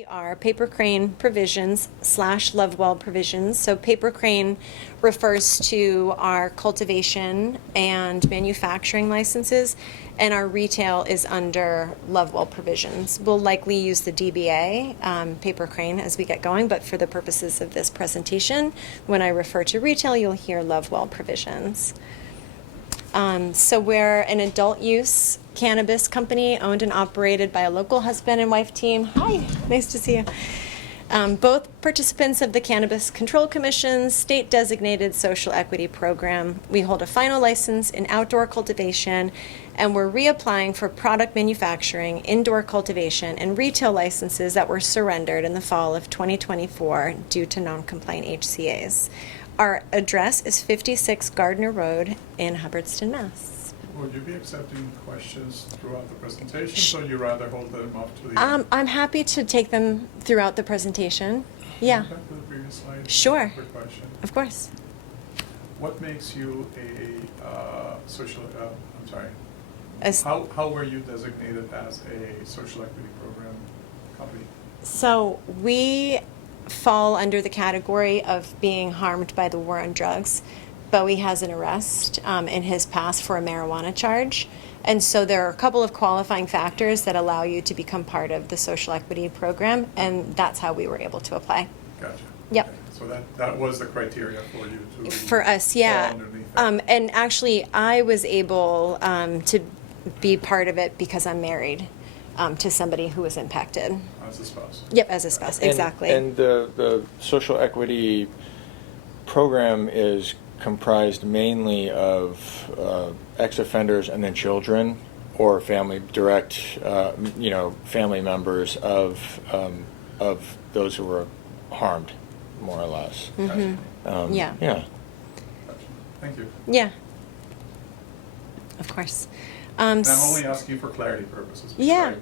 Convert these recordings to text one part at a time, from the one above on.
We are Paper Crane Provisions / Lovewell Provisions. So Paper Crane refers to our cultivation and manufacturing licenses, and our retail is under Lovewell Provisions. We'll likely use the DBA, Paper Crane, as we get going, but for the purposes of this presentation, when I refer to retail, you'll hear Lovewell Provisions. So we're an adult use cannabis company owned and operated by a local husband and wife team. Hi, nice to see you. Both participants of the Cannabis Control Commission's state designated social equity program. We hold a final license in outdoor cultivation, and we're reapplying for product manufacturing, indoor cultivation, and retail licenses that were surrendered in the fall of 2024 due to non-compliant HCAs. Our address is 56 Gardner Road in Hubbardston, Mass. Would you be accepting questions throughout the presentation, so you rather hold them up to the end? I'm happy to take them throughout the presentation. Yeah. Back to the previous slide. Sure. Quick question. Of course. What makes you a social? I'm sorry. As, How were you designated as a social equity program company? so we fall under the category of being harmed by the war on drugs. Bowie has an arrest in his past for a marijuana charge. And so there are a couple of qualifying factors that allow you to become part of the social equity program, and that's how we were able to apply. Gotcha. Yep. Okay. So that was the criteria for you to For us, yeah. fall underneath that. And actually, I was able to be part of it because I'm married to somebody who was impacted. As a spouse. Yep, as a spouse, exactly. And the social equity program is comprised mainly of ex-offenders and then children, or family family members of those who were harmed, more or less. Gotcha. Yeah. Yeah. Gotcha. Thank you. Yeah. Of course. And I'm only asking for clarity purposes. Because Yeah.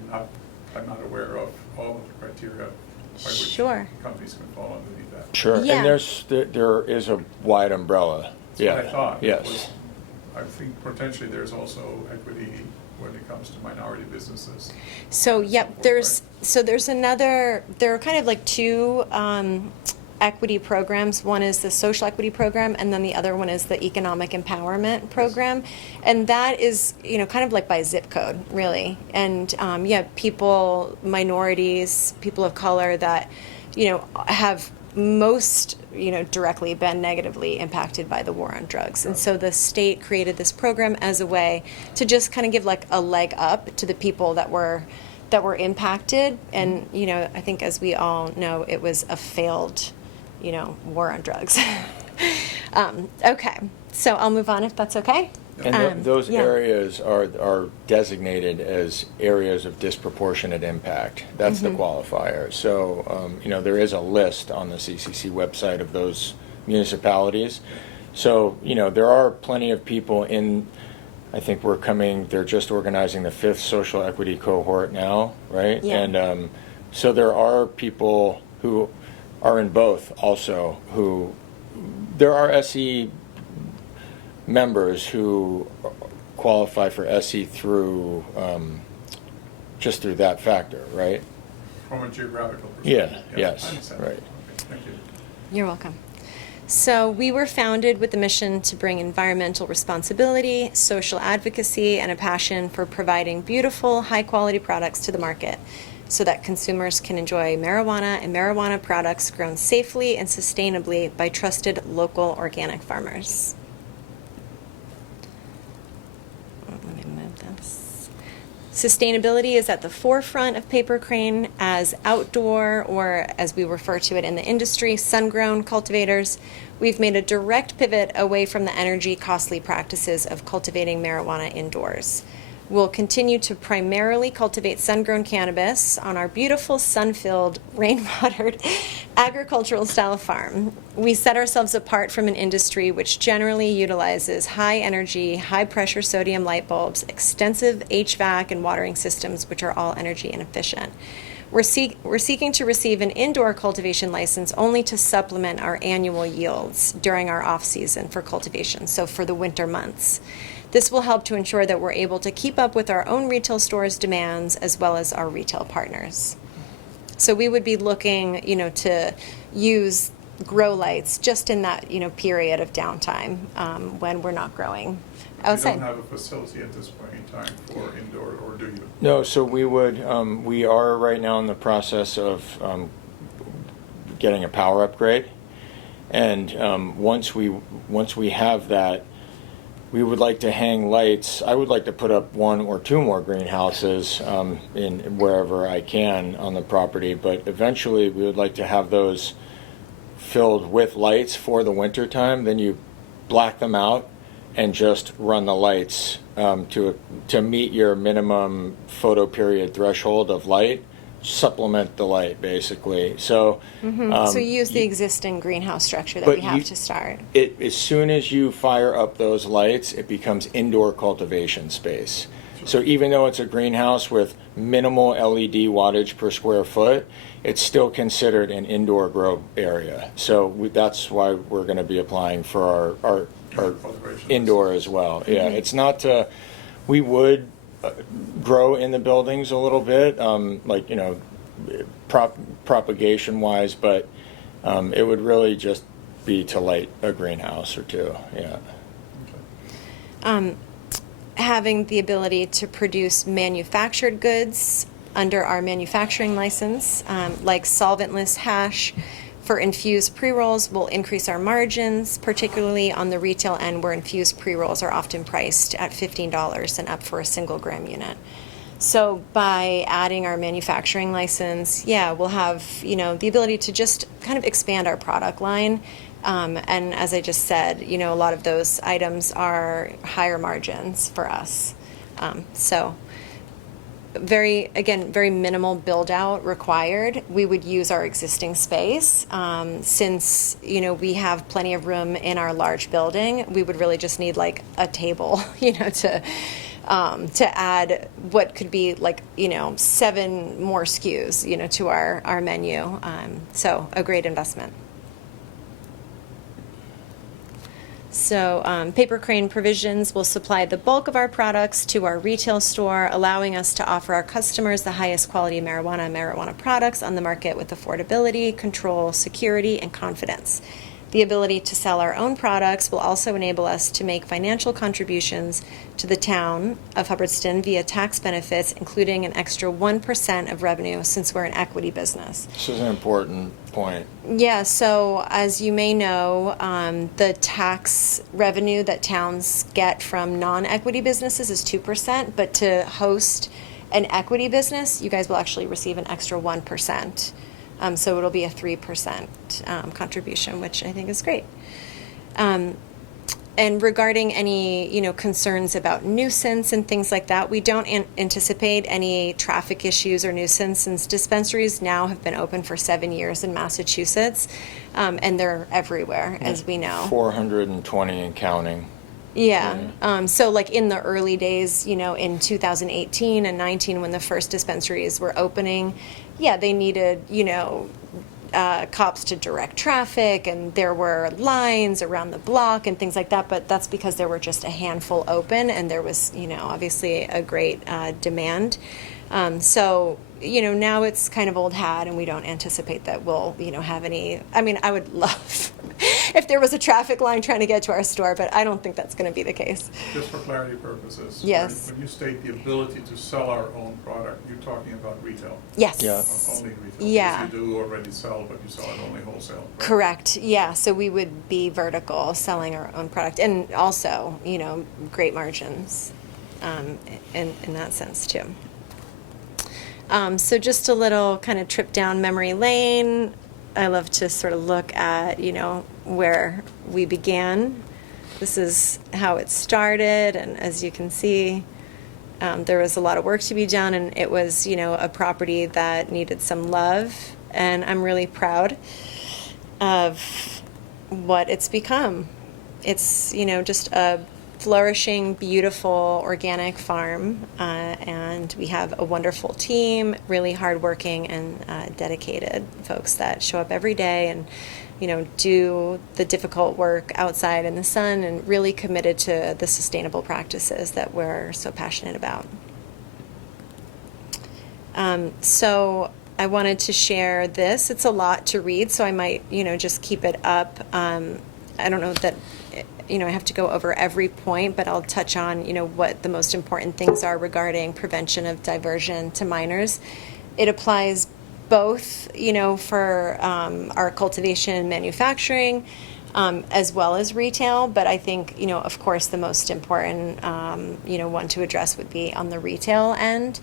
I'm not aware of all of the criteria by which Sure. companies can fall underneath that. Sure. Yeah. And there is a wide umbrella. That's Yeah. what I thought. Yes. I think potentially there's also equity when it comes to minority businesses. So, yep, there are kind of like two equity programs. One is the social equity program, and then the other one is the economic empowerment program. And that is, kind of like by zip code, really. And people, minorities, people of color that, have most, directly been negatively impacted by the war on drugs. And so the state created this program as a way to just kind of give like a leg up to the people that were impacted. And, I think as we all know, it was a failed, war on drugs. Okay, so I'll move on if that's okay. And those yeah. areas are designated as areas of disproportionate impact. That's the qualifier. So, there is a list on the CCC website of those municipalities. So, there are plenty of people in, I think they're just organizing the 5th social equity cohort now, right? Yeah. And so there are people who are in both also there are SE members who qualify for SE through just through that factor, right? From a geographical Yeah, perspective. yes, I understand. right. Okay, thank you. You're welcome. So we were founded with the mission to bring environmental responsibility, social advocacy, and a passion for providing beautiful, high-quality products to the market so that consumers can enjoy marijuana and marijuana products grown safely and sustainably by trusted local organic farmers. Let me move this. Sustainability is at the forefront of Paper Crane as outdoor, or as we refer to it in the industry, sun-grown cultivators. We've made a direct pivot away from the energy costly practices of cultivating marijuana indoors. We'll continue to primarily cultivate sun-grown cannabis on our beautiful sun-filled, rain-watered agricultural style farm. We set ourselves apart from an industry which generally utilizes high-energy, high-pressure sodium light bulbs, extensive HVAC and watering systems, which are all energy inefficient. We're seeking to receive an indoor cultivation license only to supplement our annual yields during our off-season for cultivation, so for the winter months. This will help to ensure that we're able to keep up with our own retail stores' demands as well as our retail partners. So we would be looking, to use grow lights just in that, period of downtime when we're not growing outside. You don't have a facility at this point in time for indoor, or do you? No, so we are right now in the process of getting a power upgrade. And once we have that, we would like to hang lights. I would like to put up 1 or 2 more greenhouses in wherever I can on the property. But eventually, we would like to have those filled with lights for the winter time. Then you black them out and just run the lights to meet your minimum photo period threshold of light. Supplement the light, basically. So, So you use the existing greenhouse structure that we have to start. As soon as you fire up those lights, it becomes indoor cultivation space. So even though it's a greenhouse with minimal LED wattage per square foot, it's still considered an indoor grow area. So that's why we're going to be applying for our indoor as well. Yeah, it's not. We would grow in the buildings a little bit, propagation wise, but it would really just be to light a greenhouse or 2. Yeah. Having the ability to produce manufactured goods under our manufacturing license, like solventless hash for infused pre-rolls, will increase our margins, particularly on the retail end where infused pre-rolls are often priced at $15 and up for a single gram unit. So by adding our manufacturing license, we'll have, the ability to just kind of expand our product line. And as I just said, a lot of those items are higher margins for us. So very minimal build out required. We would use our existing space. Since, we have plenty of room in our large building, we would really just need like a table, to add what could be 7 more SKUs, to our menu. So a great investment. So Paper Crane Provisions will supply the bulk of our products to our retail store, allowing us to offer our customers the highest quality marijuana products on the market with affordability, control, security, and confidence. The ability to sell our own products will also enable us to make financial contributions to the town of Hubbardston via tax benefits, including an extra 1% of revenue since we're an equity business. This is an important point. Yeah, so as you may know, the tax revenue that towns get from non-equity businesses is 2%, but to host an equity business, you guys will actually receive an extra 1%. So it'll be a 3% contribution, which I think is great. And regarding any, concerns about nuisance and things like that, we don't anticipate any traffic issues or nuisance, since dispensaries now have been open for 7 years in Massachusetts, and they're everywhere, as we know. 420 and counting. Yeah. So like in the early days, in 2018 and 19, when the first dispensaries were opening, they needed, cops to direct traffic, and there were lines around the block and things like that. But that's because there were just a handful open, and there was, obviously a great demand. So, now it's kind of old hat, and we don't anticipate that we'll, have any. I mean, I would love if there was a traffic line trying to get to our store, but I don't think that's going to be the case. Just for clarity purposes. Yes. When you state the ability to sell our own product, you're talking about retail. Yes. Yeah. Only retail. Yeah. Because you do already sell, but you sell it only wholesale. Right? Correct. Yeah. So we would be vertical, selling our own product, and also, great margins in that sense too. So just a little kind of trip down memory lane. I love to sort of look at, where we began. This is how it started, and as you can see, there was a lot of work to be done, and it was, a property that needed some love, and I'm really proud of what it's become. It's, just a flourishing, beautiful, organic farm, and we have a wonderful team, really hardworking and dedicated folks that show up every day and, do the difficult work outside in the sun, and really committed to the sustainable practices that we're so passionate about. So I wanted to share this. It's a lot to read, so I might, just keep it up. I don't know that, I have to go over every point, but I'll touch on, what the most important things are regarding prevention of diversion to minors. It applies both, for our cultivation and manufacturing, as well as retail. But I think, of course, the most important, one to address would be on the retail end.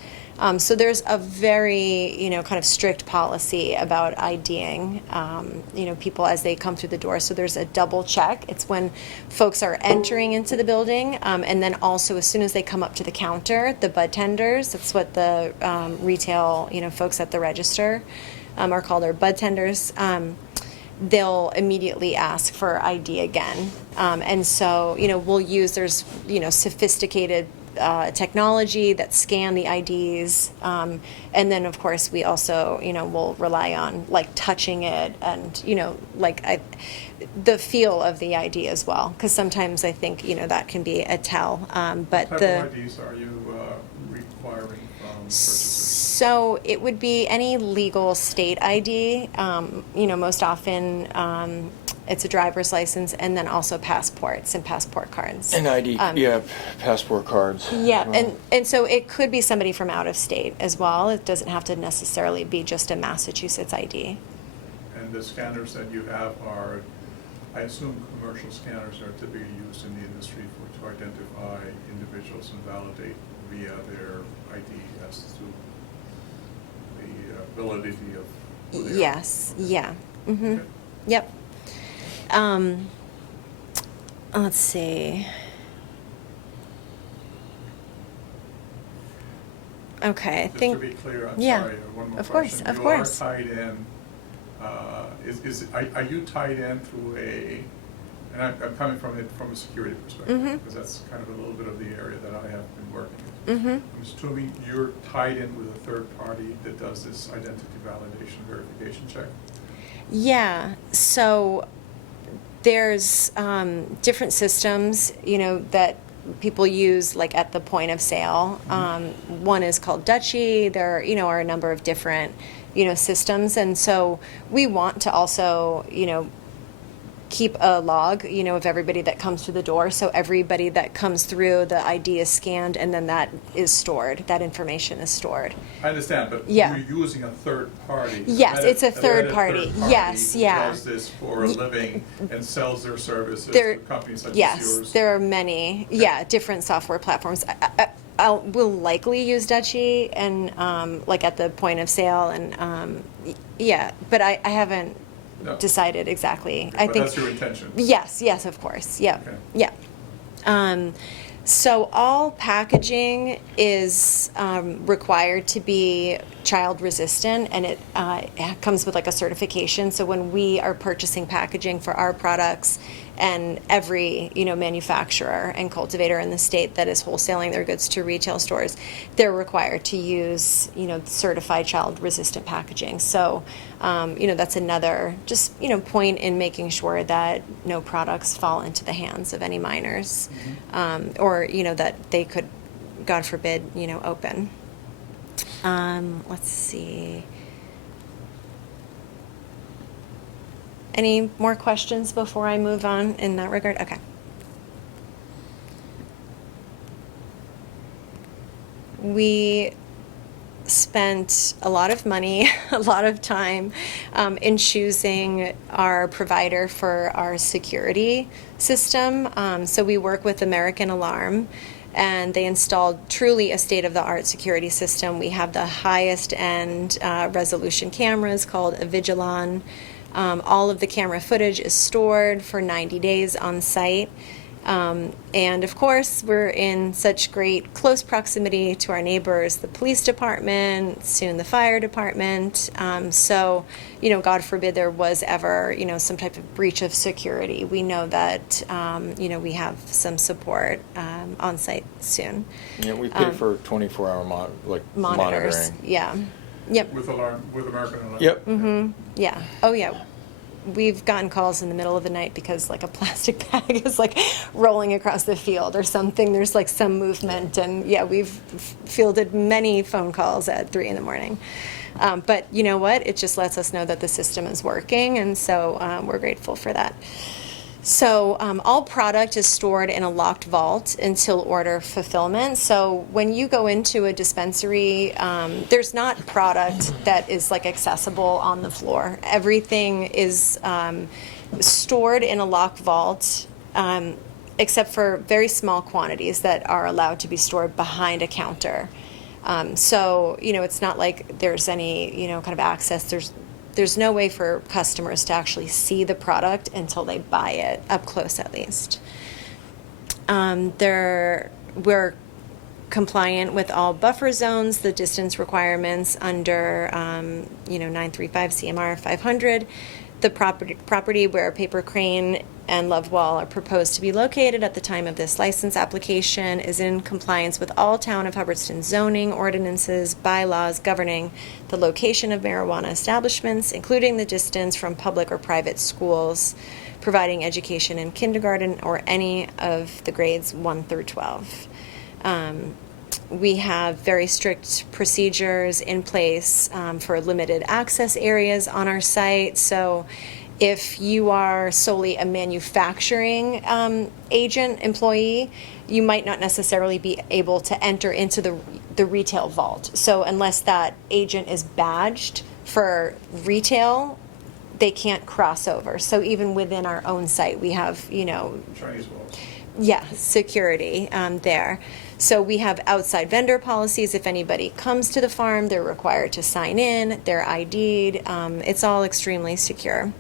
So there's a very, kind of strict policy about IDing, people as they come through the door. So there's a double check. It's when folks are entering into the building, and then also as soon as they come up to the counter, the bud tenders, that's what the retail, folks at the register are called, our bud tenders. They'll immediately ask for ID again. And so, we'll use, there's, sophisticated technology that scan the IDs. And then, of course, we also, will rely on, like, touching it and, the feel of the ID as well. Because sometimes I think, that can be a tell. But What type of IDs are you requiring from purchasers? So it would be any legal state ID. Most often it's a driver's license, and then also passports and passport cards. And ID, passport cards. Yeah, Well, and so it could be somebody from out of state as well. It doesn't have to necessarily be just a Massachusetts ID. And the scanners that you have are, I assume commercial scanners are typically used in the industry to identify individuals and validate via their ID as to the validity of who they are. Yes, yeah. Mm-hmm. Okay. Yep. Let's see. Okay, I think. Just to be clear, I'm yeah, sorry, one more of course, question. of You course. are tied in, are you tied in through and I'm coming from a security perspective, Mhm. because that's kind of a little bit of the area that I have been working in. Mm-hmm. I'm assuming you're tied in with a third party that does this identity validation verification check? Yeah, so there's different systems, that people use, like at the point of sale. One is called Dutchie. There, are a number of different, systems, and so we want to also, keep a log, of everybody that comes through the door. So everybody that comes through, the ID is scanned, and then that is stored. That information is stored. I understand, but Yeah. you're using a third party. Yes, it's a third vetted party. Yes, who yeah. does this for a living and sells their services There, to companies such as yes, yours. there are many, different software platforms. We'll likely use Dutchie and like at the point of sale, and but I haven't No. decided exactly. Okay, I but think that's your intention. yes, of course, yeah, Okay. yeah. So all packaging is required to be child resistant, and it comes with like a certification. So when we are purchasing packaging for our products, and every manufacturer and cultivator in the state that is wholesaling their goods to retail stores, they're required to use certified child resistant packaging. So that's another just point in making sure that no products fall into the hands of any minors, or that they could, God forbid, open. Let's see. Any more questions before I move on in that regard? Okay. We spent a lot of money, a lot of time in choosing our provider for our security system. So we work with American Alarm, and they installed truly a state-of-the-art security system. We have the highest end resolution cameras called a Vigilon. All of the camera footage is stored for 90 days on site. And of course, we're in such great close proximity to our neighbors, the police department, soon the fire department. So, God forbid there was ever, some type of breach of security. We know that, we have some support on site soon. Yeah, we pay for 24-hour Monitors. monitoring. Yeah. Yep. With American Alarm? Yep. Mm-hmm. Yeah. Oh, yeah. We've gotten calls in the middle of the night because like a plastic bag is like rolling across the field or something. There's like some movement, and we've fielded many phone calls at 3 a.m. But you know what? It just lets us know that the system is working, and so we're grateful for that. So all product is stored in a locked vault until order fulfillment. So when you go into a dispensary, there's not product that is like accessible on the floor. Everything is stored in a locked vault, except for very small quantities that are allowed to be stored behind a counter. So, it's not like there's any, kind of access. There's no way for customers to actually see the product until they buy it, up close at least. We're compliant with all buffer zones, the distance requirements under, 935 CMR 500. The property where Paper Crane and Lovewell are proposed to be located at the time of this license application is in compliance with all Town of Hubbardston zoning ordinances, bylaws governing the location of marijuana establishments, including the distance from public or private schools providing education in kindergarten or any of the grades 1 through 12. We have very strict procedures in place for limited access areas on our site. So if you are solely a manufacturing agent, employee, you might not necessarily be able to enter into the retail vault. So unless that agent is badged for retail, they can't cross over. So even within our own site, we have, Chinese walls. yeah, security there. So we have outside vendor policies. If anybody comes to the farm, they're required to sign in, they're ID'd. It's all extremely secure.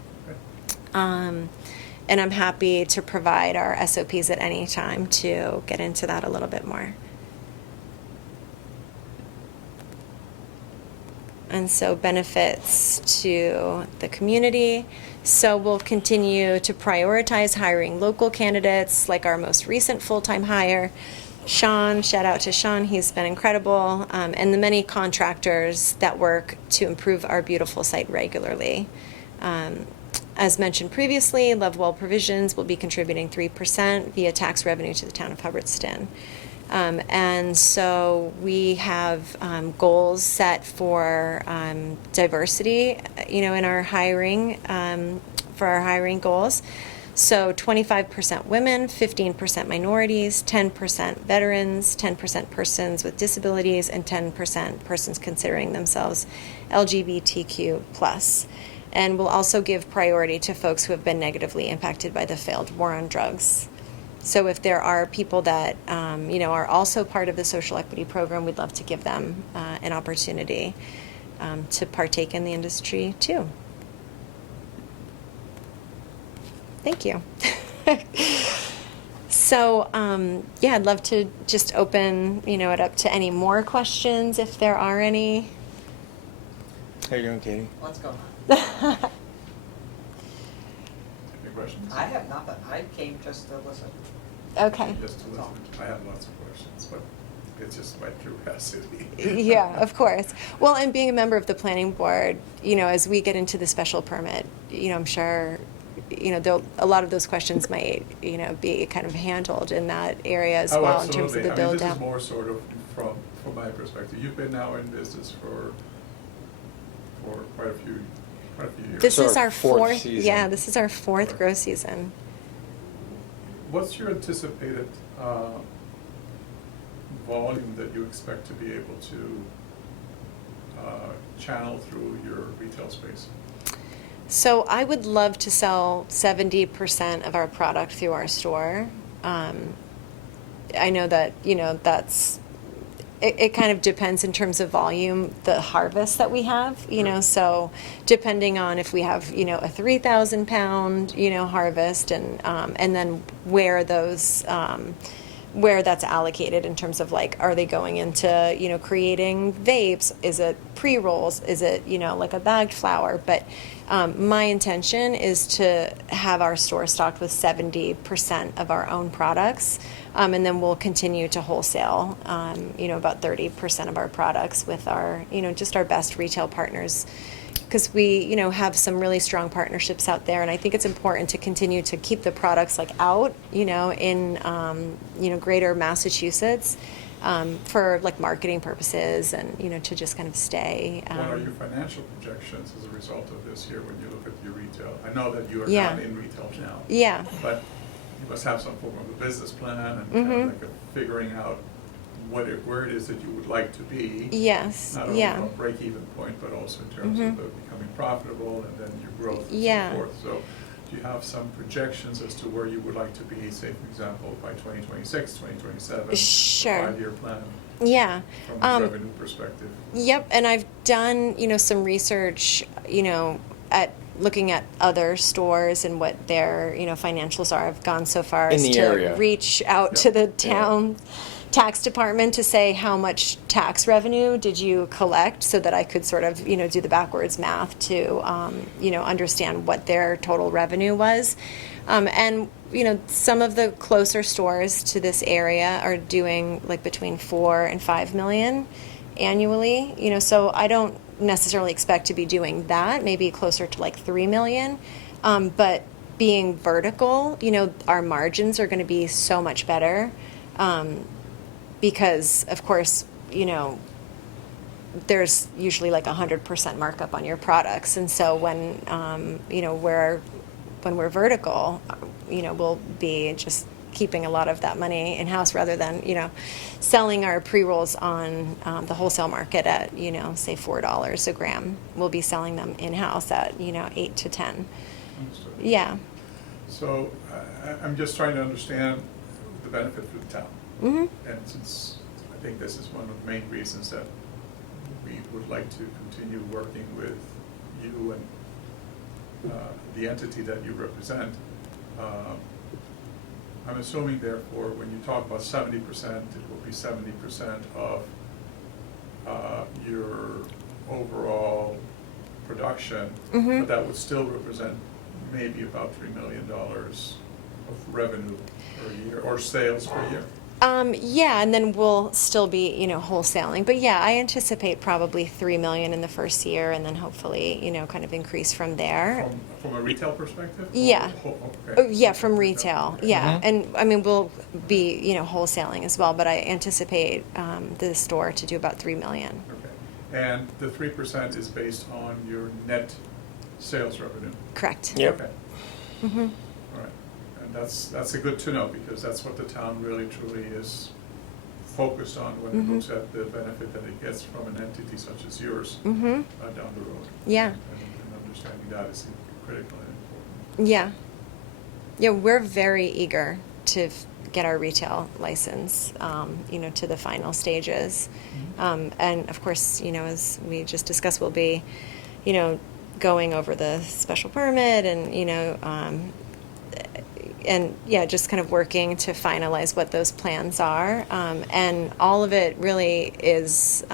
And I'm happy to provide our SOPs at any time to get into that a little bit more. And so benefits to the community. So we'll continue to prioritize hiring local candidates, like our most recent full-time hire, Sean. Shout out to Sean, he's been incredible, and the many contractors that work to improve our beautiful site regularly. As mentioned previously, Lovewell Provisions will be contributing 3% via tax revenue to the Town of Hubbardston. And so we have goals set for diversity, in our hiring, for our hiring goals. So 25% women, 15% minorities, 10% veterans, 10% persons with disabilities, and 10% persons considering themselves LGBTQ+. And we'll also give priority to folks who have been negatively impacted by the failed war on drugs. So if there are people that, are also part of the social equity program, we'd love to give them an opportunity to partake in the industry too. Thank you. So, I'd love to just open, it up to any more questions if there are any. How you doing, Katie? What's going on? Any questions? I have nothing. I came just to listen. Okay. Just to listen. I have lots of questions, but it's just my curiosity. Yeah, of course. Well, and being a member of the planning board, as we get into the special permit, I'm sure, a lot of those questions might, be kind of handled in that area as well in terms of the build This out. is more sort of from my perspective. You've been now in business for quite a few years. This So is our fourth season. Yeah, this is our fourth Right. grow season. What's your anticipated volume that you expect to be able to channel through your retail space? So I would love to sell 70% of our product through our store. I know that, that's, it kind of depends in terms of volume, the harvest that we have, so depending on if we have, a 3,000 pound, harvest and then where those, where that's allocated in terms of like, are they going into, creating vapes? Is it pre-rolls? Is it, like a bagged flower? But my intention is to have our store stocked with 70% of our own products. And then we'll continue to wholesale, about 30% of our products with our, just our best retail partners. Because we, have some really strong partnerships out there, and I think it's important to continue to keep the products like out, in, greater Massachusetts, for like marketing purposes and, to just kind of stay. What are your financial projections as a result of this year when you look at your retail? I know that you are Yeah. not in retail now. Yeah. But you must have some form of a business plan and kind of like a figuring out where it is that you would like to be. Yes, Not only yeah. from a break-even point, but also in terms of becoming profitable and then your growth and Yeah. so forth. So do you have some projections as to where you would like to be, say, for example, by 2026, 2027? Sure. A 5-year plan Yeah. from a revenue perspective? Yep, and I've done, some research, at looking at other stores and what their, financials are. I've gone so far In as the to area. reach out to the town tax department to say how much tax revenue did you collect so that I could sort of, do the backwards math to, understand what their total revenue was. And, some of the closer stores to this area are doing like between 4 and 5 million annually, so I don't necessarily expect to be doing that, maybe closer to like 3 million. But being vertical, our margins are going to be so much better. Because of course, there's usually like 100% markup on your products. And so when, when we're vertical, we'll be just keeping a lot of that money in-house rather than, selling our pre-rolls on the wholesale market at, say $4 a gram. We'll be selling them in-house at, 8 to 10. Understood. Yeah. So I'm just trying to understand the benefit for the town. Mm-hmm. And since I think this is one of the main reasons that we would like to continue working with you and the entity that you represent, I'm assuming therefore when you talk about 70%, it will be 70% of your overall production, but that would still represent maybe about $3 million of revenue per year, or sales per year. Yeah, and then we'll still be, wholesaling. But yeah, I anticipate probably 3 million in the first year, and then hopefully, kind of increase from there. From a retail perspective? Yeah. Okay. Oh, yeah, from retail. Okay. Yeah, and I mean we'll be, wholesaling as well. But I anticipate the store to do about 3 million. Okay. And the 3% is based on your net sales revenue? Correct. Yep. Okay. Mm-hmm. All right. And that's a good to know, because that's what the town really truly is focused on when it looks at the benefit that it gets from an entity such as yours down the road. Yeah. And understanding that is critical and important. Yeah. Yeah, we're very eager to get our retail license, to the final stages. And of course, as we just discussed, we'll be, going over the special permit and, and yeah, just kind of working to finalize what those plans are. And all of it really is,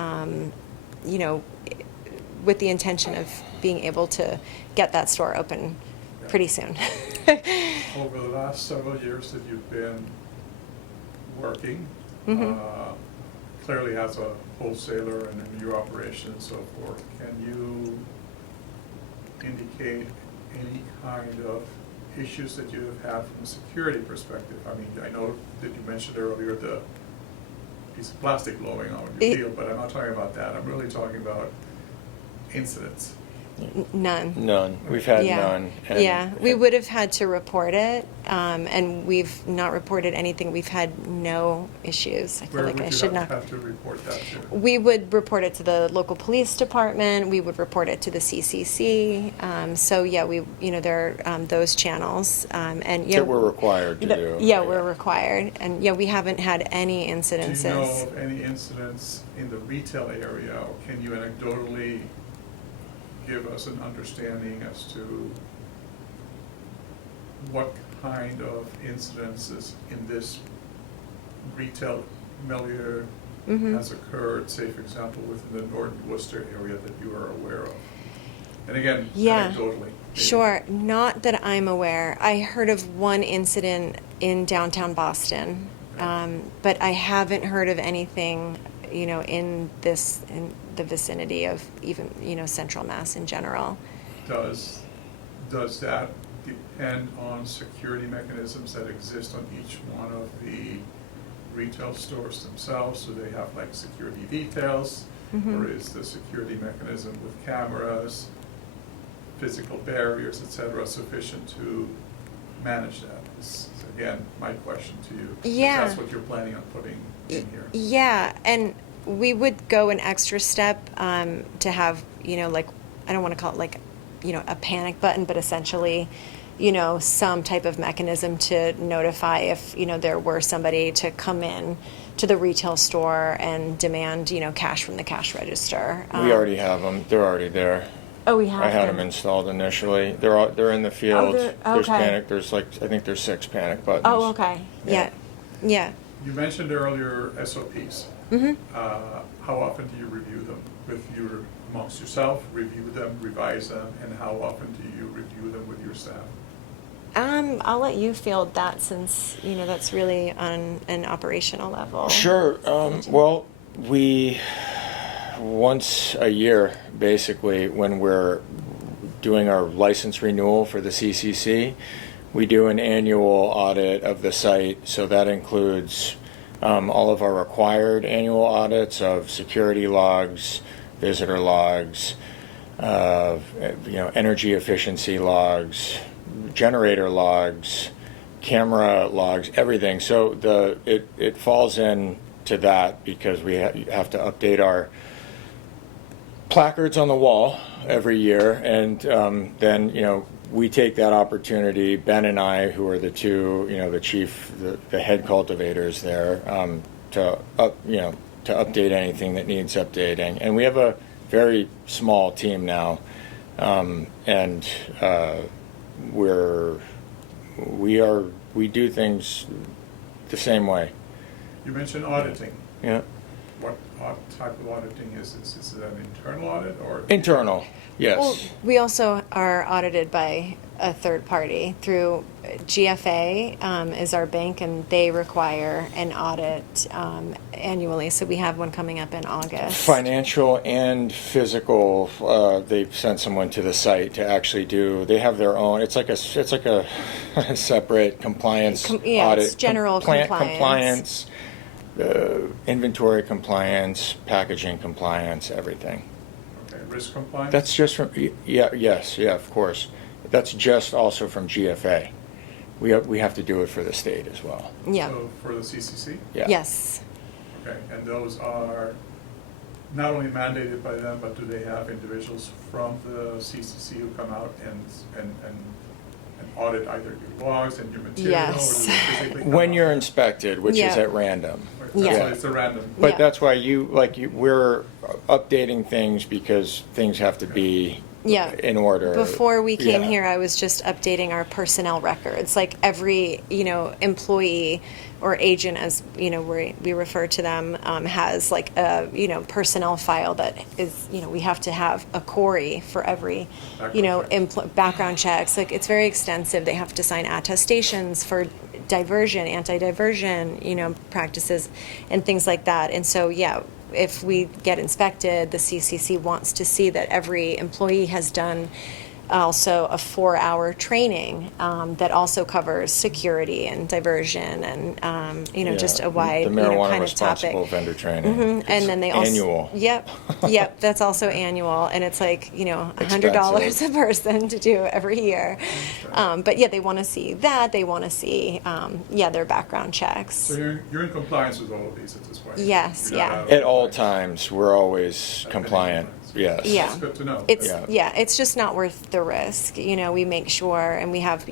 with the intention of being able to get that store open pretty soon. Over the last several years that you've been working, clearly as a wholesaler and in your operation and so forth, can you indicate any kind of issues that you have had from a security perspective? I mean, I know that you mentioned earlier the piece of plastic blowing on your field, but I'm not talking about that. I'm really talking about incidents. None. We've had Yeah. none. Yeah, we would have had to report it, and we've not reported anything. We've had no issues. I feel Where like would I you should have to report that to? We would report it to the local police department. We would report it to the CCC. So yeah, there are those channels, and yeah, That we're required to do. Yeah, we're required, and yeah, we haven't had any Do incidences. you know of any incidents in the retail area, or can you anecdotally give us an understanding as to what kind of incidences in this retail milieu has occurred, say, for example, within the Norton Worcester area that you are aware of? And again, Yeah. anecdotally. maybe. Sure, not that I'm aware. I heard of one incident in downtown Boston, but I haven't heard of anything, in the vicinity of even, Central Mass in general. Does that depend on security mechanisms that exist on each one of the retail stores themselves? Do they have like security details? Or is the security mechanism with cameras, physical barriers, et cetera, sufficient to manage that? This is, again, my question to you. If Yeah. that's what you're planning on putting in here. Yeah, and we would go an extra step to have, like, I don't want to call it like, a panic button, but essentially, some type of mechanism to notify if, there were somebody to come in to the retail store and demand, cash from the cash register. We already have them. They're already there. Oh, we have I had them. them installed initially. They're in the field. they're- There's okay. panic. There's I think there's 6 panic buttons. Oh, okay. Yeah. Yeah. You mentioned earlier SOPs. Mm-hmm. How often do you review them amongst yourself, review them, revise them, and how often do you review them with your staff? I'll let you field that since, that's really on an operational level. Sure. Well, we once a year, basically, when we're doing our license renewal for the CCC, we do an annual audit of the site. So that includes all of our required annual audits of security logs, visitor logs, energy efficiency logs, generator logs, camera logs, everything. So it falls into that because we have to update our placards on the wall every year, and then we take that opportunity. Ben and I, who are the two, the head cultivators there, to update anything that needs updating. And we have a very small team now, and we do things the same way. You mentioned auditing. Yeah. What type of auditing is this? Is it an internal audit or? Internal, yes. Well, we also are audited by a third party through GFA is our bank, and they require an audit annually. So we have one coming up in August. Financial and physical. They've sent someone to the site to actually do. They have their own. It's like a separate compliance Yeah, audit. it's general plant compliance. Inventory compliance, packaging compliance, everything. Okay, risk compliance? That's just from yes, of course. That's just also from GFA. We have to do it for the state as well. Yeah. So for the CCC? Yeah. Yes. Okay, and those are not only mandated by them, but do they have individuals from the CCC who come out and audit either your logs and your material? Yes. Or do they physically come When out? you're inspected, which Yeah. is at random. Right, Yeah. so it's a random. But Yeah. that's why we're updating things because things have to be Yeah. in order. Before we came Yeah. here, I was just updating our personnel records. Like every, employee or agent, as, we refer to them, has like a, personnel file that is, we have to have a query for every, background checks. Like it's very extensive. They have to sign attestations for diversion, anti-diversion, practices and things like that. And so, yeah, if we get inspected, the CCC wants to see that every employee has done also a 4-hour training that also covers security and diversion and Yeah, just a wide the marijuana kind of responsible topic. vendor training. Mhm. And then they also annual. Yep, that's also annual, and it's like $100 a Expensive. person to do every year. But yeah, they want to see that. They want to see their background checks. So you're in compliance with all of these at this point? Yes, You're not yeah. out of At all compliance? times, we're always At compliant. any point. Yes. Yeah. It's good to know. It's Yeah. it's just not worth the risk. We make sure, and we have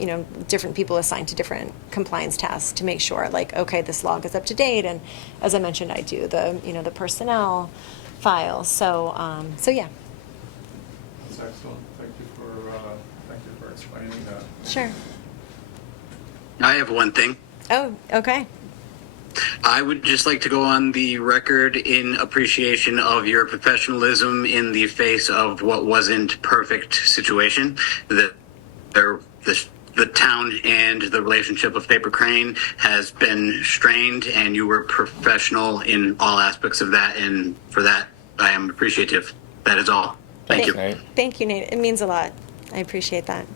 different people assigned to different compliance tasks to make sure, like, okay, this log is up to date, and as I mentioned, I do the the personnel file. So yeah. That's excellent. Thank you for explaining that. Sure. I have one thing. Oh, okay. I would just like to go on the record in appreciation of your professionalism in the face of what wasn't perfect situation. The town and the relationship of Paper Crane has been strained, and you were professional in all aspects of that, and for that I am appreciative. That is all. Thank you. Nate. Thank you, Nate. It means a lot. I appreciate that.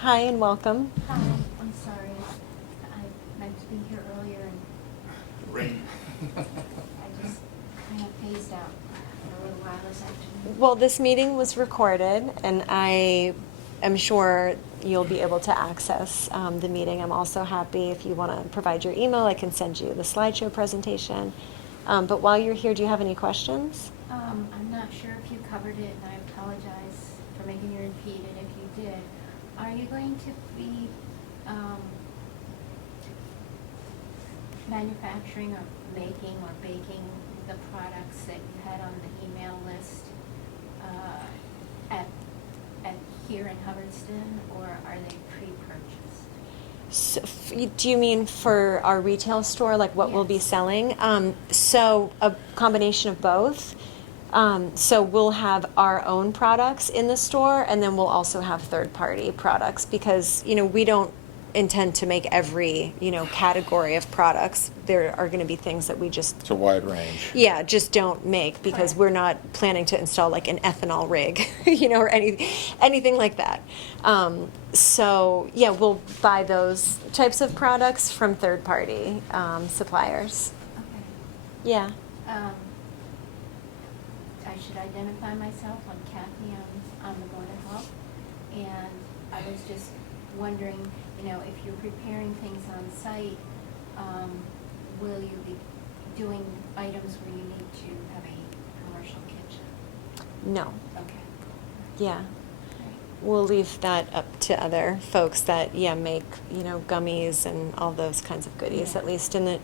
Hi and welcome. Hi, I'm sorry. be here earlier and Rain. I just kind of phased out for a little while this afternoon. Well, this meeting was recorded, and I am sure you'll be able to access the meeting. I'm also happy if you want to provide your email, I can send you the slideshow presentation. But while you're here, do you have any questions? I'm not sure if you covered it, and I apologize for making you repeat it if you did. Are you going to be manufacturing or making or baking the products that you had on the email list at here in Hubbardston, or are they pre-purchased? So, do you mean for our retail store, like what we'll be Yes. selling? So a combination of both. So we'll have our own products in the store, and then we'll also have third-party products because, we don't intend to make every, category of products. There are going to be things that we just, It's a wide range. yeah, just don't make because Right. we're not planning to install like an ethanol rig, or anything like that. So yeah, we'll buy those types of products from third-party suppliers. Okay. Yeah. I should identify myself. I'm Kathy. I'm on the Board of Health. And I was just wondering, if you're preparing things on site, will you be doing items where you need to have a commercial kitchen? No. Okay. Yeah. Great. We'll leave that up to other folks that, make, gummies and all those kinds of goodies, Yeah. at least in the,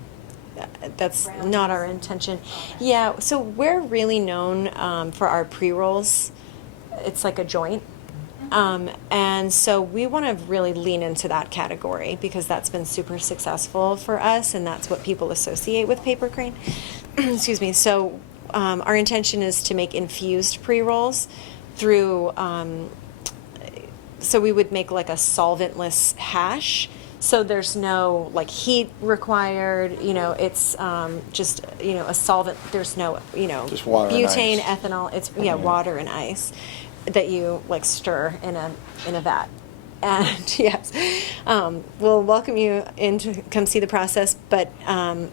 that's Brownies not our and intention. all that. Yeah, so we're really known for our pre-rolls. It's like a joint. And so we want to really lean into that category because that's been super successful for us, and that's what people associate with Paper Crane. Excuse me. So our intention is to make infused pre-rolls through, so we would make like a solventless hash. So there's no like heat required, it's just, a solvent, there's no, Just water and butane, ice. ethanol, it's, Yeah. water and ice that you like stir in a vat. And yes, we'll welcome you in to come see the process, but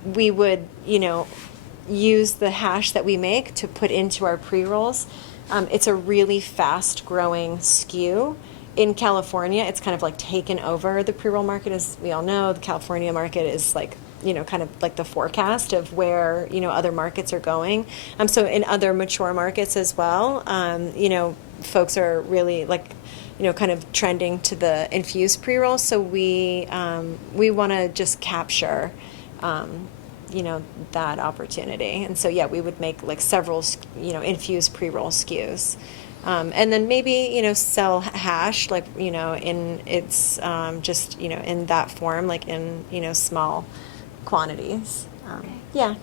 we would, use the hash that we make to put into our pre-rolls. It's a really fast growing SKU. In California, it's kind of like taken over the pre-roll market. As we all know, the California market is like, kind of like the forecast of where, other markets are going. So in other mature markets as well, folks are really like, kind of trending to the infused pre-roll. So we want to just capture, that opportunity. And so, yeah, we would make like several, infused pre-roll SKUs. And then maybe, sell hash, like, in its, just, in that form, like in, small quantities. Okay. Yeah. Right,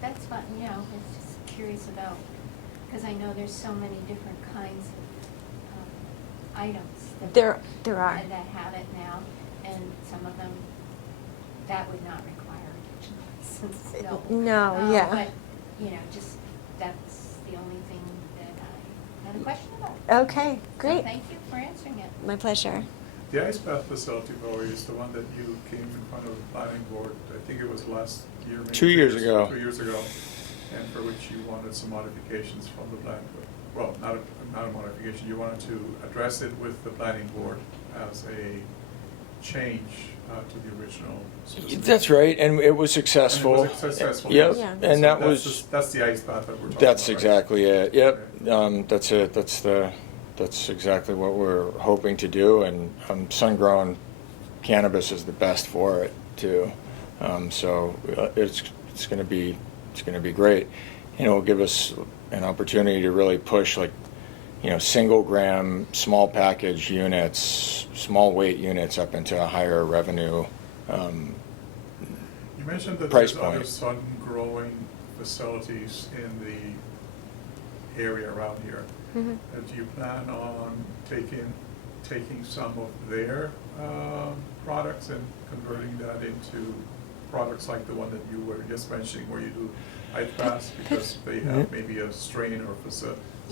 that's fun, I was just curious about, because I know there's so many different kinds of items that There are. that have it now, and some of them, that would not require a kitchen license, no. No, yeah. But, just, that's the only thing that I had a question about. Okay, So great. thank you for answering it. My pleasure. The ice bath facility, Bowie, is the one that you came in front of the planning board, I think it was last year, maybe 2 years ago. 2 years ago, and for which you wanted some modifications from the planning board. Well, not a modification, you wanted to address it with the planning board as a change to the original specification. That's right, and it was successful. And it was successful, Yep, yes. Yeah. and So that that's was, that's the ice bath that we're talking about. that's right? exactly it. Yep, Okay. that's it. That's exactly what we're hoping to do, and sun-grown cannabis is the best for it too. So it's going to be great. It'll give us an opportunity to really push like, single gram, small package units, small weight units up into a higher revenue. You mentioned that Price there's other point. sun-growing facilities in the area around here. Mhm. Do you plan on taking some of their products and converting that into products like the one that you were just mentioning, where you do ice baths because they have maybe a strain or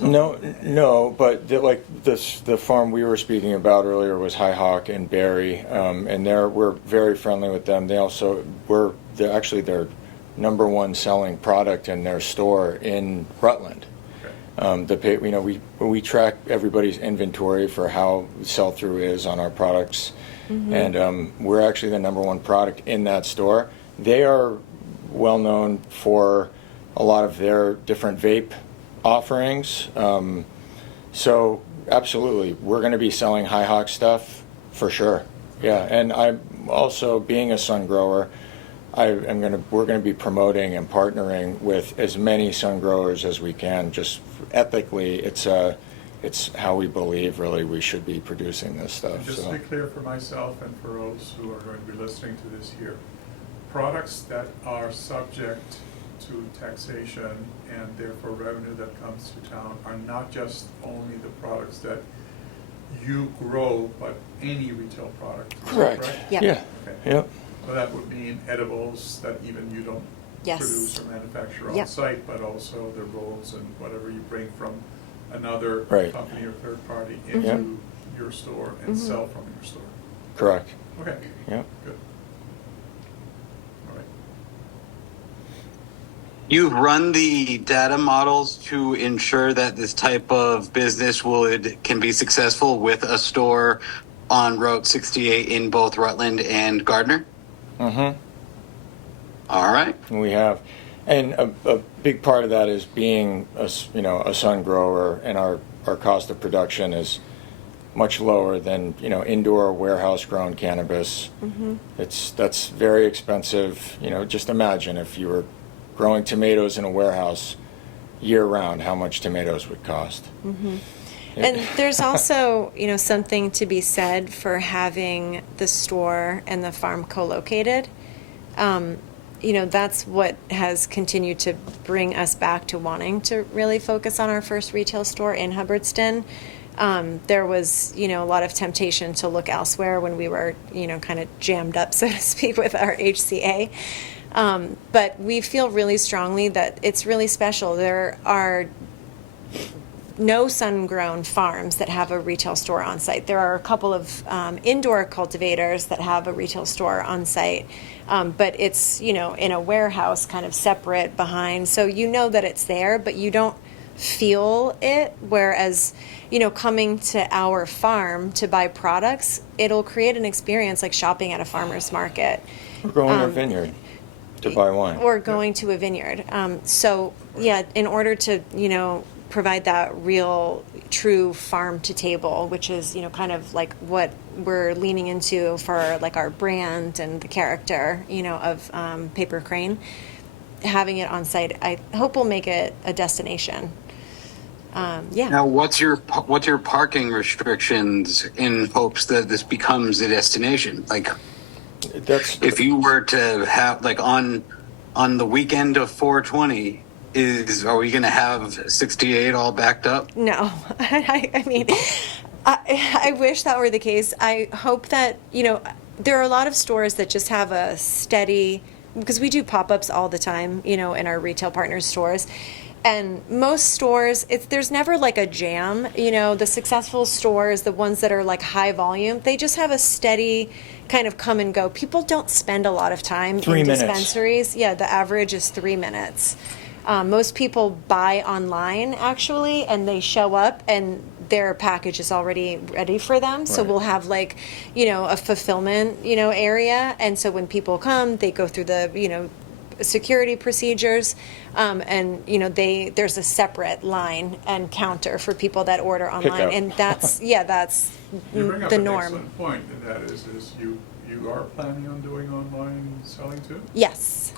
No, but the farm we were speaking about earlier was High Hawk and Barry, and we're very friendly with them. They're actually their number one selling product in their store in Rutland. We track everybody's inventory for how sell-through is on our products, and we're actually the number one product in that store. They are well known for a lot of their different vape offerings. So absolutely, we're going to be selling High Hawk stuff for sure. Yeah, and I'm also, being a sun grower, we're going to be promoting and partnering with as many sun growers as we can. Just ethically, it's how we believe really we should be producing this stuff. And just so. to be clear for myself and for those who are going to be listening to this here, products that are subject to taxation and therefore revenue that comes to town are not just only the products that you grow, but any retail product. Is that Correct. Yep. Yeah. Okay. Yep. So that would mean edibles that even you don't Yes. produce or manufacture on Yep. site, but also the rolls and whatever you bring from another Right. company or third party Mm-hmm. into your store and sell from your store. Correct. Okay, Yep. good. All right. You've run the data models to ensure that this type of business can be successful with a store on Route 68 in both Rutland and Gardner? Mm-hmm. All right. We have, and a big part of that is being a sun grower, and our cost of production is much lower than indoor warehouse grown cannabis. That's very expensive. Just imagine if you were growing tomatoes in a warehouse year round, how much tomatoes would cost. And there's also, something to be said for having the store and the farm co-located. That's what has continued to bring us back to wanting to really focus on our first retail store in Hubbardston. There was, a lot of temptation to look elsewhere when we were, kind of jammed up, so to speak, with our HCA. But we feel really strongly that it's really special. There are no sun-grown farms that have a retail store on site. There are a couple of indoor cultivators that have a retail store on site, but it's, in a warehouse kind of separate behind. So that it's there, but you don't feel it. Whereas, coming to our farm to buy products, it'll create an experience like shopping at a farmer's market. We're going to a vineyard to buy wine. Or going to a vineyard. In order to, provide that real, true farm to table, which is, kind of like what we're leaning into for like our brand and the character, of Paper Crane. Having it on site, I hope will make it a destination. Now, what's your parking restrictions in hopes that this becomes a destination? Like, if you were to have on the weekend of 420, are we going to have 68 all backed up? No, I mean, I wish that were the case. I hope that, there are a lot of stores that just have a steady, because we do pop-ups all the time, in our retail partners stores. And most stores, there's never like a jam. The successful stores, the ones that are like high volume, they just have a steady kind of come and go. People don't spend a lot of time 3 in minutes. dispensaries. Yeah, the average is 3 minutes. Most people buy online actually, and they show up and their package is already ready for them. So Right. we'll have like, a fulfillment, area. And so when people come, they go through the, security procedures, and there's a separate line and counter for people that order online, Pickup. and that's You bring up the an norm. excellent point, and that is you are planning on doing online selling too? Yes.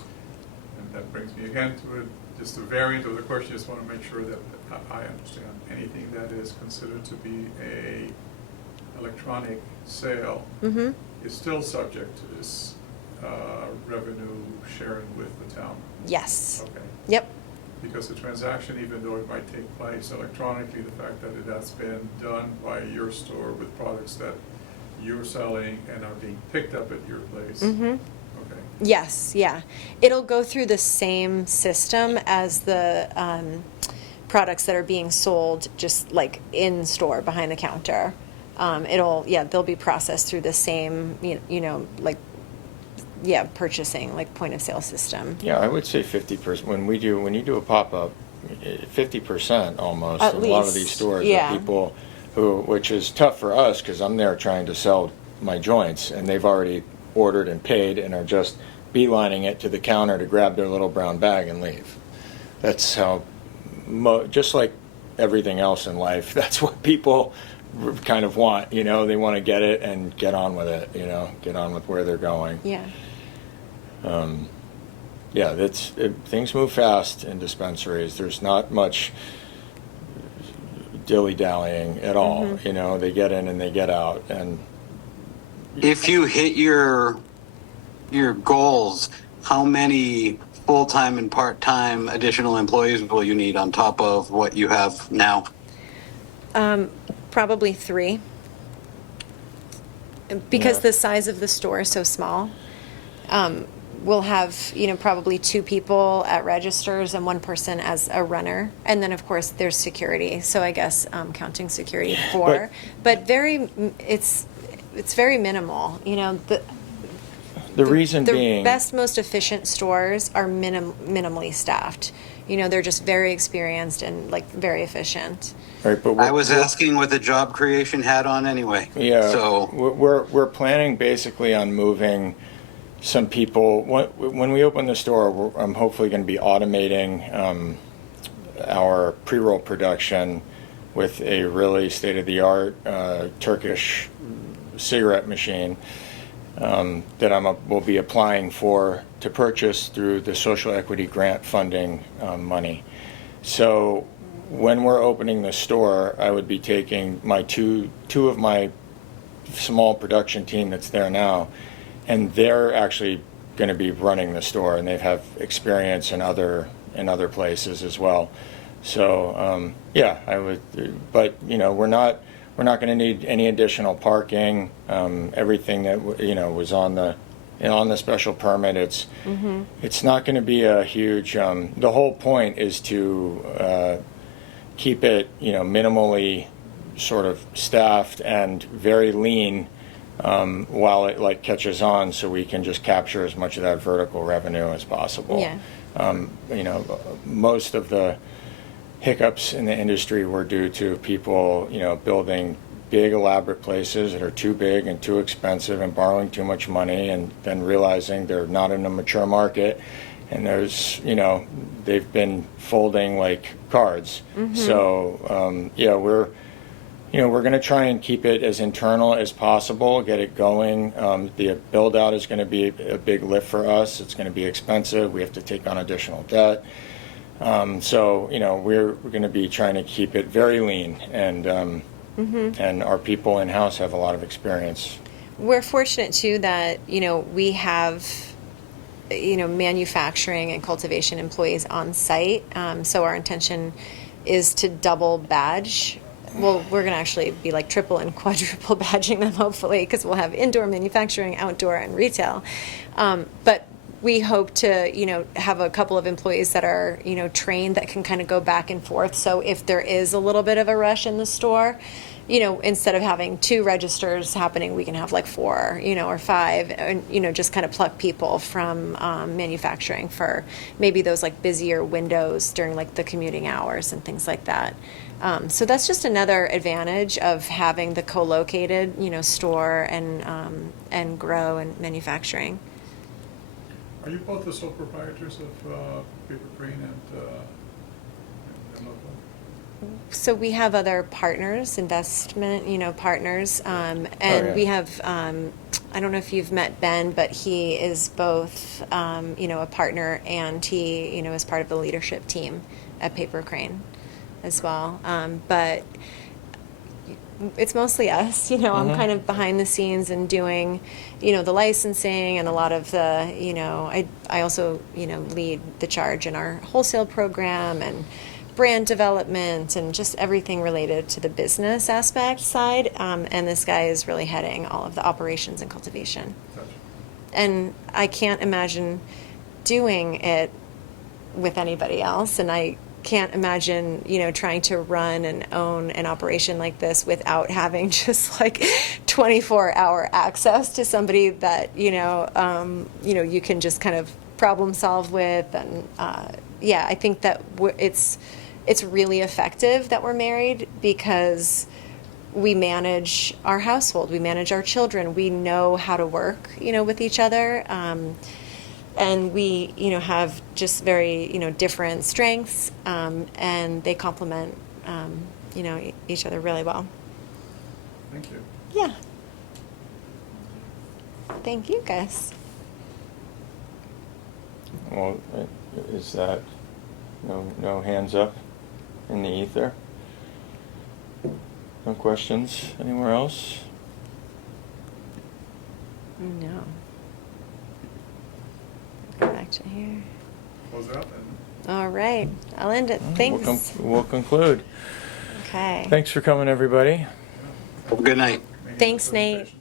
And that brings me again to just a variant of the question. Just want to make sure that I understand. Anything that is considered to be a electronic sale Mm-hmm. is still subject to this revenue sharing with the town. Yes. Okay. Yep. Because the transaction, even though it might take place electronically, the fact that that's been done by your store with products that you're selling and are being picked up at your place. Mm-hmm. Okay. Yes, yeah. It'll go through the same system as the products that are being sold just like in store behind the counter. They'll be processed through the same, purchasing, like point of sale system. Yeah, I would say 50%. When you do a pop-up, 50% almost At in a lot of least, these stores yeah. are people which is tough for us because I'm there trying to sell my joints, and they've already ordered and paid and are just beelining it to the counter to grab their little brown bag and leave. That's how, just like everything else in life, that's what people kind of want, they want to get it and get on with it, get on with where they're going. Yeah. Things move fast in dispensaries. There's not much dilly-dallying at all. Mm-hmm. They get in and they get out. And if you hit your goals, how many full-time and part-time additional employees will you need on top of what you have now? Probably 3. Because Yeah. the size of the store is so small. We'll have, probably 2 people at registers and 1 person as a runner. And then, of course, there's security. So I guess counting security 4. But it's very minimal. the reason being... The best, most efficient stores are minimally staffed. They're just very experienced and, very efficient. Right, but I was asking with a job creation hat on anyway. Yeah, So we're planning basically on moving some people. When we open the store, I'm hopefully going to be automating our pre-roll production with a really state-of-the-art Turkish cigarette machine that will be applying to purchase through the social equity grant funding money. So when we're opening the store, I would be taking my two of my small production team that's there now, and they're actually going to be running the store, and they have experience in other places as well. So I would, but we're not going to need any additional parking. Everything that was on the special permit, it's not going to be a huge. The whole point is to keep it minimally sort of staffed and very lean while it catches on, so we can just capture as much of that vertical revenue as possible. Yeah. Most of the hiccups in the industry were due to people building big elaborate places that are too big and too expensive and borrowing too much money, and then realizing they're not in a mature market, and there's they've been folding like cards. Mm-hmm. So we're going to try and keep it as internal as possible, get it going. The build out is going to be a big lift for us. It's going to be expensive. We have to take on additional debt. So we're going to be trying to keep it very lean, and and our people in house have a lot of experience. We're fortunate too that we have manufacturing and cultivation employees on site. So our intention is to double badge. Well, we're going to actually be triple and quadruple badging them, hopefully, because we'll have indoor manufacturing, outdoor, and retail. But we hope to, have a couple of employees that are, trained that can kind of go back and forth. So if there is a little bit of a rush in the store, instead of having 2 registers happening, we can have 4, or 5, and, just kind of pluck people from manufacturing for maybe those busier windows during the commuting hours and things like that. So that's just another advantage of having the co-located, store and grow and manufacturing. Are you both the sole proprietors of Paper Crane and Lovewell? So we have other partners, investment, partners, and yeah. we have, I don't know if you've met Ben, but he is both, a partner, and he, is part of the leadership team at Paper Crane as well. But it's mostly us, I'm kind of behind the scenes and doing, the licensing and a lot of the, I also, lead the charge in our wholesale program and brand development and just everything related to the business aspect side. And this guy is really heading all of the operations and cultivation. Gotcha. And I can't imagine doing it with anybody else. And I can't imagine, trying to run and own an operation like this without having just like 24-hour access to somebody that, you can just kind of problem solve with. And yeah, I think that it's really effective that we're married because we manage our household, we manage our children, we know how to work, with each other. And we, have just very, different strengths, and they complement, each other really well. Thank you. Yeah. Thank you, Gus. Well, is that no hands up in the ether? No questions anywhere else? No. Go back to here. Close it out then. All right. I'll end it. Thanks. We'll conclude. Okay. Thanks for coming, everybody. Good night. Thank you for Thanks, the Nate. presentation.